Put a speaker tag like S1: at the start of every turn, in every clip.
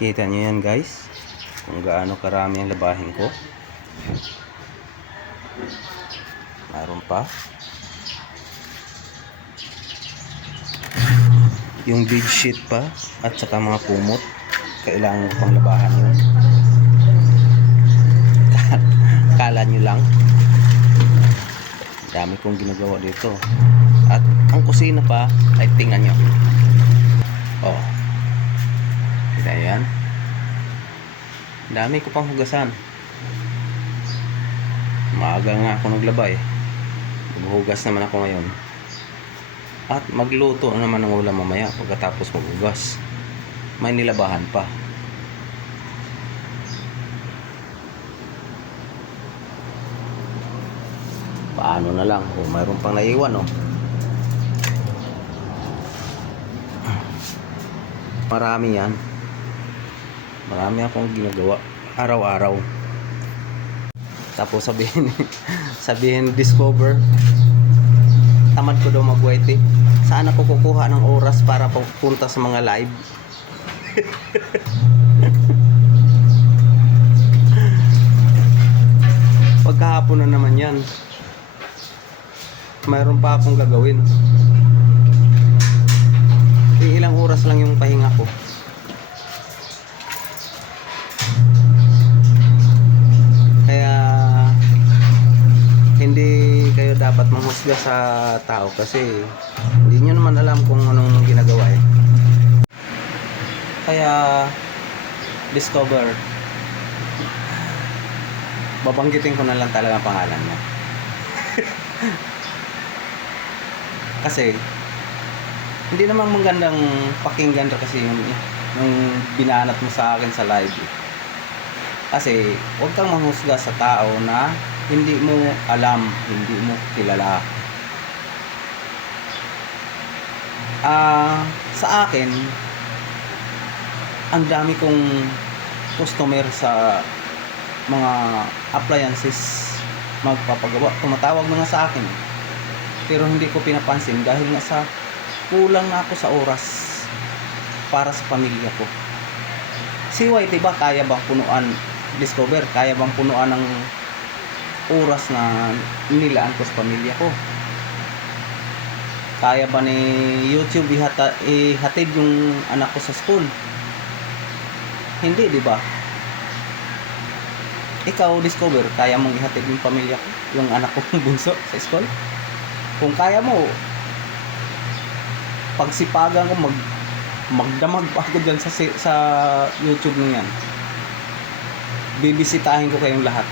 S1: Kita nyo yan guys. Kung gaano karami ang labahin ko. Mayroon pa. Yung bed sheet pa at saka mga kumot. Kailangan ko pang labahan yun. Kala nyo lang. Dami kong ginagawa dito. At ang kusina pa ay tingnan nyo. Oh. Kita yan. Dami ko pang hugasan. Maaga nga ako naglaba eh. Maghugas naman ako ngayon. At magluto naman ng ulam mamaya pagkatapos maghugas. May nilabahan pa. Paano na lang? Oh, mayroon pang naiwan oh. Marami yan. Marami akong ginagawa araw-araw. Tapos sabihin sabihin discover tamad ko daw mag-white Saan ako kukuha ng oras para pupunta sa mga live? Pagkahapon na naman yan. Mayroon pa akong gagawin. Ilang oras lang yung pahinga ko. Dapat manghusga sa tao kasi hindi nyo naman alam kung anong ginagawa eh. Kaya discover babanggitin ko na lang talaga ang pangalan niya. kasi hindi naman magandang pakinggan kasi yung, yung binanat mo sa akin sa live. eh. Kasi huwag kang manghusga sa tao na hindi mo alam, hindi mo kilala. Ah, sa akin, ang dami kong customer sa mga appliances magpapagawa. Tumatawag mga sa akin. Pero hindi ko pinapansin dahil nga sa kulang na ako sa oras para sa pamilya ko. Whitey ba kaya bang punuan discover kaya bang punuan ng oras na nilaan ko sa pamilya ko. Kaya ba ni YouTube ihata, ihatid yung anak ko sa school? Hindi di ba? Ikaw discover kaya mong ihatid yung pamilya ko yung anak ko bunso sa school? Kung kaya mo pagsipagan ko mag magdamag pa ako dyan sa, sa YouTube mo yan. Bibisitahin ko kayong lahat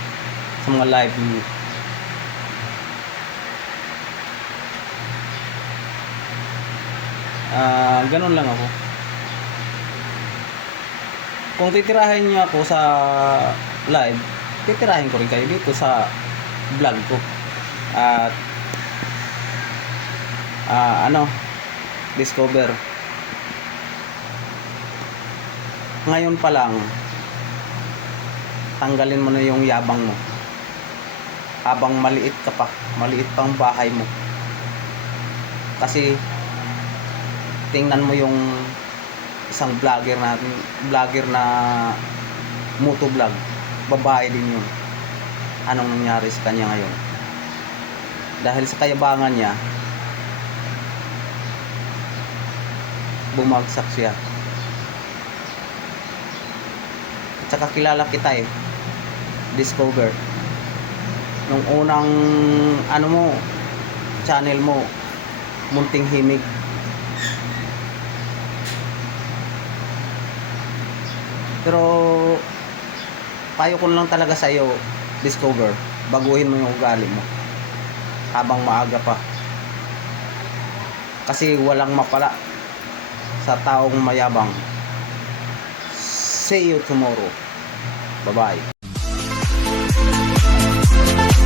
S1: sa mga live mo Ah, ganun lang ako. Kung titirahin niyo ako sa live titirahin ko rin kayo dito sa vlog ko. At ah, ano discover. Ngayon pa lang tanggalin mo na yung yabang mo habang maliit ka pa maliit pang bahay mo. Kasi tingnan mo yung isang vlogger na vlogger na moto vlog babae din yun. Anong nangyari sa kanya ngayon? Dahil sa kayabangan niya bumagsak siya. At saka kilala kita eh discover nung unang ano mo channel mo munting himig. Pero payo ko lang talaga sa iyo discover. Baguhin mo yung ugali mo. Habang maaga pa. Kasi walang mapala sa taong mayabang. See you tomorrow. Bye bye